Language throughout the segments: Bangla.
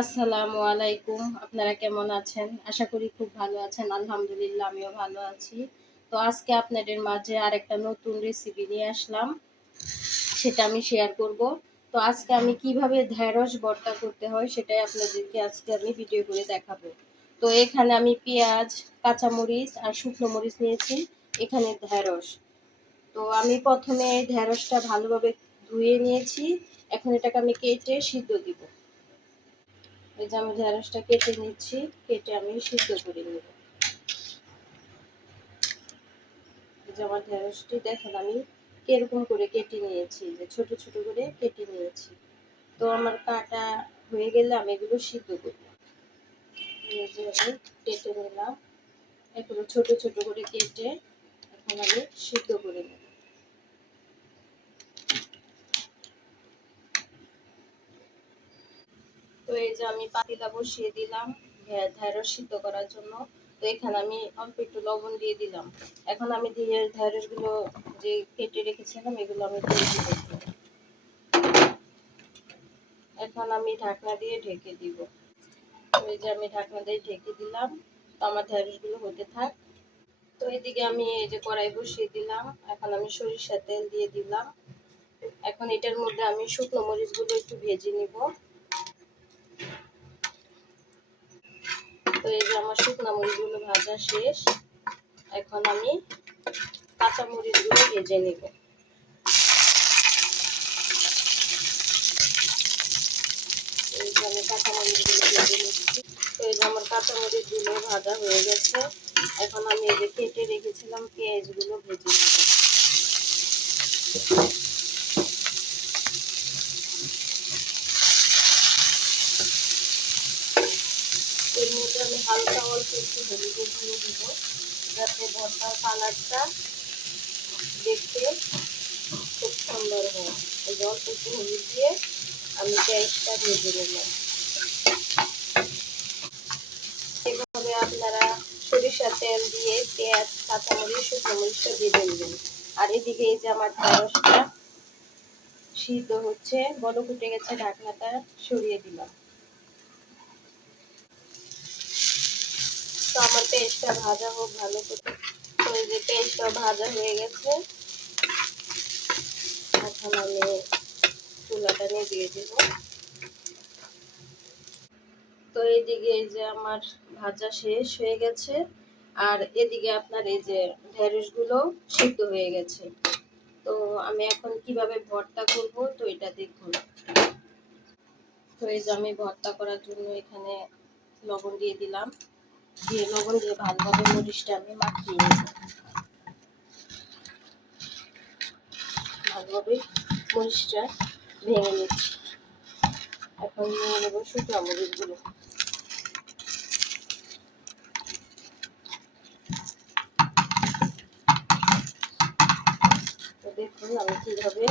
আসসালামু আলাইকুম। আপনারা কেমন আছেন? আশা করি খুব ভালো আছেন। আলহামদুলিল্লাহ আমিও ভালো আছি। তো আজকে আপনাদের মাঝে আরেকটা নতুন রেসিপি নিয়ে আসলাম। সেটা আমি শেয়ার করব। তো আজকে আমি কিভাবে ঢেঁড়স ভর্তা করতে হয় সেটাই আপনাদেরকে আজকে আমি ভিডিও করে দেখাবো। তো এখানে আমি পেঁয়াজ, কাঁচামরিচ আর শুকনো মরিচ নিয়েছি। এখানে ঢেঁড়স। তো আমি প্রথমে ঢেঁড়সটা ভালোভাবে ধুয়ে নিয়েছি। এখন এটাকে আমি কেটে সিদ্ধ দিব। এই যে আমি ঢেঁড়সটা কেটে নিচ্ছি, কেটে আমি সিদ্ধ করে নেব। এই যে আমার ঢেঁড়সটি দেখেন আমি কিরকম করে কেটে নিয়েছি, যে ছোট ছোট করে কেটে নিয়েছি। তো আমার কাটা হয়ে গেলে আমি এগুলো সিদ্ধ করব। এই যে আমি কেটে নিলাম, এগুলো ছোট ছোট করে কেটে এখন আমি সিদ্ধ করে নেব। তো এই যে আমি পাতিলা বসিয়ে দিলাম ঢেঁড়স সিদ্ধ করার জন্য। তো এখানে আমি অল্প একটু লবণ দিয়ে দিলাম। এখন আমি ঢেঁড়স গুলো যে কেটে রেখেছিলাম এগুলো আমি দিয়ে দিব। এখন আমি ঢাকনা দিয়ে ঢেকে দিব। এই যে আমি ঢাকনা দিয়ে ঢেকে দিলাম। তো আমার ঢেঁড়স গুলো হতে থাক। তো এদিকে আমি এই যে কড়াই বসিয়ে দিলাম। এখন আমি সরিষার তেল দিয়ে দিলাম। এখন এটার মধ্যে আমি শুকনো মরিচ গুলো একটু ভেজে নিব। তো এই যে আমার শুকনো মরিচগুলো ভাজা শেষ। এখন আমি কাঁচা মরিচগুলো ভেজে নিব। এই যে আমি কাঁচা মরিচগুলো ভেজে নিচ্ছি। তো এই যে আমার কাঁচা মরিচগুলো ভাজা হয়ে গেছে। এখন আমি এই যে কেটে রেখেছিলাম পেঁয়াজগুলো ভেজে নেব। এর মধ্যে আমি হালকা অল্প একটু হলুদের গুঁড়ো দিব, যাতে ভর্তার কালারটা দেখতে খুব সুন্দর হয়। এই যে অল্প একটু হলুদ দিয়ে আমি পেঁয়াজটা ভেজে নিলাম। এভাবে আপনারা সরিষার তেল দিয়ে পেঁয়াজ, কাঁচামরিচ, শুকনো মরিচটা ভেজে নেবেন। আর এদিকে এই যে আমার ঢেঁড়সটা সিদ্ধ হচ্ছে, বলক উঠে গেছে, ঢাকনাটা সরিয়ে দিলাম। তো আমার পেঁয়াজটা ভাজা হোক ভালো করে। তো এই যে পেঁয়াজটা ভাজা হয়ে গেছে। এখন আমি চুলাটা নিভিয়ে দিব। তো এইদিকে এই যে আমার ভাজা শেষ হয়ে গেছে। আর এদিকে আপনার এই যে ঢেঁড়সগুলো সিদ্ধ হয়ে গেছে। তো আমি এখন কিভাবে ভর্তা করব তো এটা দেখুন। তো এই যে আমি ভর্তা করার জন্য এখানে লবণ দিয়ে দিলাম। দিয়ে লবণ দিয়ে ভালোভাবে মরিচটা আমি মাখিয়ে নেব। ভালোভাবে মরিচটা ভেঙে নিচ্ছি। এখন নিয়ে নেব শুকনো মরিচগুলো। তো দেখুন আমি কিভাবে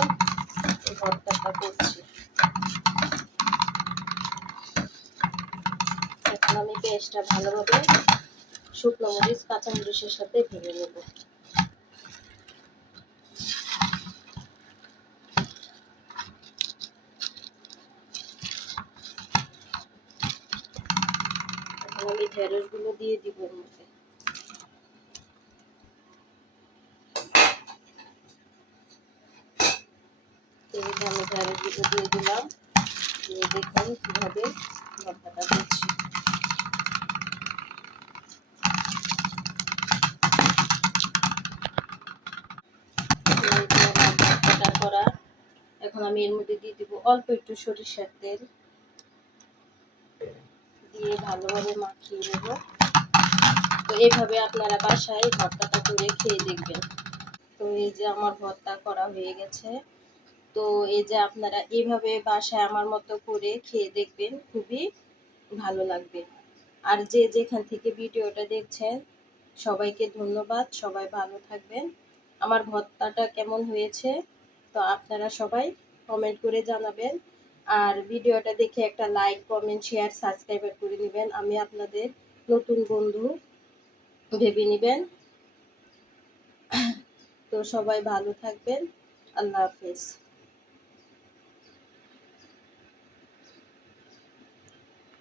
ভর্তাটা করছি। এখন আমি পেঁয়াজটা ভালোভাবে শুকনো মরিচ, কাঁচা মরিচের সাথে ভেঙে নেব। এখন আমি ঢেঁড়সগুলো দিয়ে দিব এর মধ্যে। আমি ঢেঁড়সগুলো দিয়ে দিলাম। দিয়ে দেখুন কিভাবে ভর্তাটা করছি। ভর্তাটা করা। এখন আমি এর মধ্যে দিয়ে দিব অল্প একটু সরিষার তেল, দিয়ে ভালোভাবে মাখিয়ে নেব। তো এইভাবে আপনারা বাসায় ভর্তাটা করে খেয়ে দেখবেন। তো এই যে আমার ভর্তা করা হয়ে গেছে। তো এই যে আপনারা এইভাবে বাসায় আমার মতো করে খেয়ে দেখবেন, খুবই ভালো লাগবে। আর যে যেখান থেকে ভিডিওটা দেখছেন সবাইকে ধন্যবাদ। সবাই ভালো থাকবেন। আমার ভর্তাটা কেমন হয়েছে তো আপনারা সবাই কমেন্ট করে জানাবেন। আর ভিডিওটা দেখে একটা লাইক, কমেন্ট, শেয়ার, সাবস্ক্রাইব করে নেবেন। আমি আপনাদের নতুন বন্ধু ভেবে নেবেন। তো সবাই ভালো থাকবেন। আল্লাহ হাফেজ।